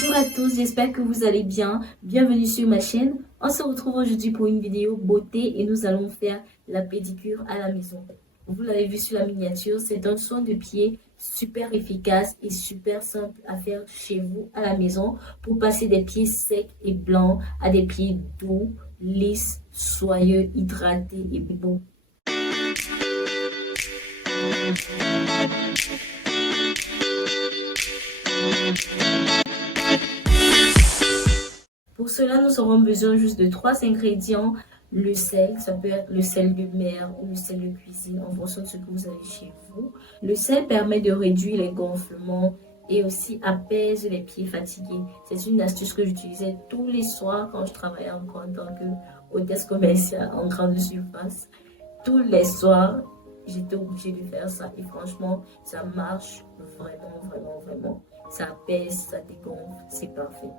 Bonjour à tous, j'espère que vous allez bien. Bienvenue sur ma chaîne. On se retrouve aujourd'hui pour une vidéo beauté et nous allons faire la pédicure à la maison. Vous l'avez vu sur la miniature, c'est un soin de pied super efficace et super simple à faire chez vous à la maison pour passer des pieds secs et blancs à des pieds doux, lisses, soyeux, hydratés et beaux. Pour cela, nous aurons besoin juste de 3 ingrédients. Le sel, ça peut être le sel de mer ou le sel de cuisine en fonction de ce que vous avez chez vous. Le sel permet de réduire les gonflements et aussi apaise les pieds fatigués. C'est une astuce que j'utilisais tous les soirs quand je travaillais encore en tant qu'hôtesse commerciale en grande surface. Tous les soirs, j'étais obligée de faire ça et franchement, ça marche vraiment. Ça apaise, ça dégonfle, c'est parfait.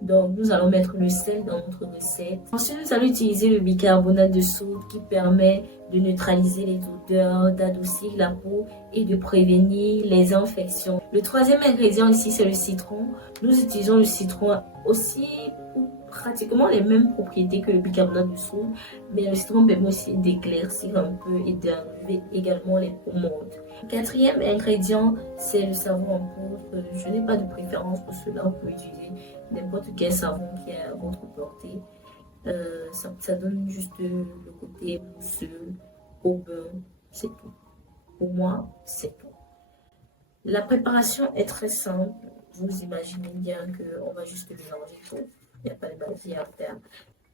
Donc, nous allons mettre le sel dans notre recette. Ensuite, nous allons utiliser le bicarbonate de soude qui permet de neutraliser les odeurs, d'adoucir la peau et de prévenir les infections. Le troisième ingrédient ici, c'est le citron. Nous utilisons le citron aussi pour pratiquement les mêmes propriétés que le bicarbonate de soude, mais le citron permet aussi d'éclaircir un peu et d'enlever également les pommades. Quatrième ingrédient, c'est le savon en poudre. Je n'ai pas de préférence pour cela, vous pouvez utiliser n'importe quel savon qui est à votre portée. Ça donne juste le côté mousseux, au beurre, c'est tout. Pour moi, c'est tout. La préparation est très simple. Vous imaginez bien qu'on va juste mélanger tout. Il n'y a pas de magie à faire.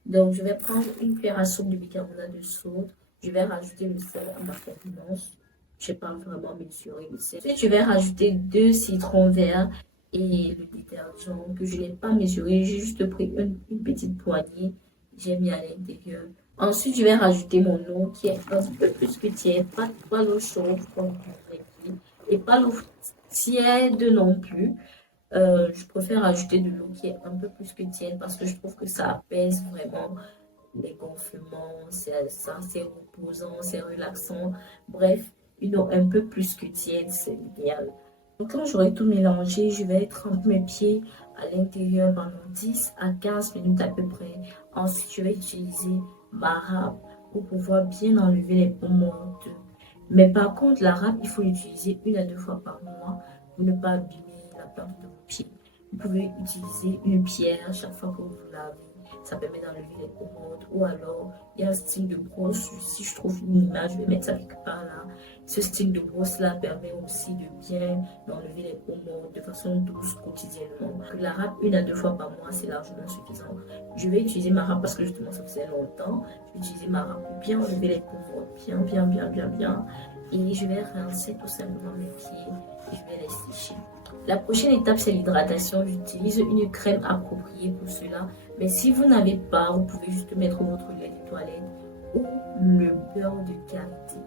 Donc, je vais prendre une cuillère à soupe de bicarbonate de soude. Je vais rajouter le sel en parfaite immense. Je n'ai pas vraiment mesuré le sel. Ensuite, je vais rajouter 2 citrons verts et le détergent que je n'ai pas mesuré. J'ai juste pris une petite poignée. J'ai mis à l'intérieur. Ensuite, je vais rajouter mon eau qui est un peu plus que tiède. Pas l'eau chaude comme vous et pas l'eau tiède non plus. Je préfère ajouter de l'eau qui est un peu plus que tiède parce que je trouve que ça apaise vraiment les gonflements, c'est reposant, c'est relaxant. Bref, une eau un peu plus que tiède, c'est idéal. Donc quand j'aurai tout mélangé, je vais tremper mes pieds à l'intérieur pendant 10 à 15 minutes à peu près. Ensuite, je vais utiliser ma râpe pour pouvoir bien enlever les pommades. Mais par contre, la râpe, il faut l'utiliser 1 à 2 fois par mois pour ne pas abîmer la plante de vos pieds. Vous pouvez utiliser une pierre chaque fois que vous lavez. Ça permet d'enlever les pommades. Ou alors, il y a un style de brosse. Si je trouve une image, je vais mettre ça quelque part là. Ce style de brosse-là permet aussi de bien enlever les pommades de façon douce quotidiennement. La râpe 1 à 2 fois par mois, c'est largement suffisant. Je vais utiliser ma râpe parce que justement, ça faisait longtemps. Je vais utiliser ma râpe pour bien enlever les pommades. Bien. Et je vais rincer tout simplement mes pieds et je vais les sécher. La prochaine étape, c'est l'hydratation. J'utilise une crème appropriée pour cela. Mais si vous n'avez pas, vous pouvez juste mettre votre lait de toilette ou le beurre de karité.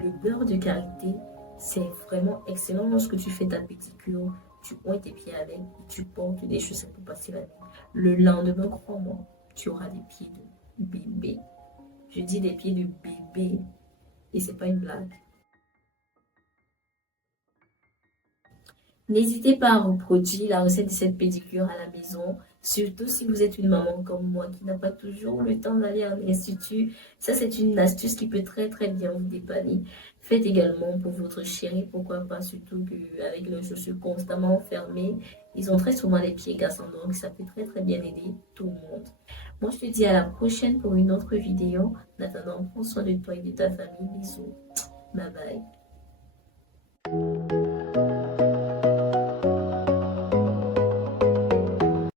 Le beurre de karité, c'est vraiment excellent lorsque tu fais ta pédicure. Tu oins tes pieds avec et tu portes des chaussettes pour passer la nuit. Le lendemain, crois-moi, tu auras des pieds de bébé. Je dis des pieds de bébé et c'est pas une blague. N'hésitez pas à reproduire la recette de cette pédicure à la maison, surtout si vous êtes une maman comme moi qui n'a pas toujours le temps d'aller à l'institut. Ça, c'est une astuce qui peut très bien vous dépanner. Faites également pour votre chéri, pourquoi pas, surtout qu'avec leurs chaussures constamment fermées, ils ont très souvent les pieds cassants, donc ça peut très bien aider tout le monde. Moi, je te dis à la prochaine pour une autre vidéo. En attendant, prends soin de toi et de ta famille. Bisous. Bye bye.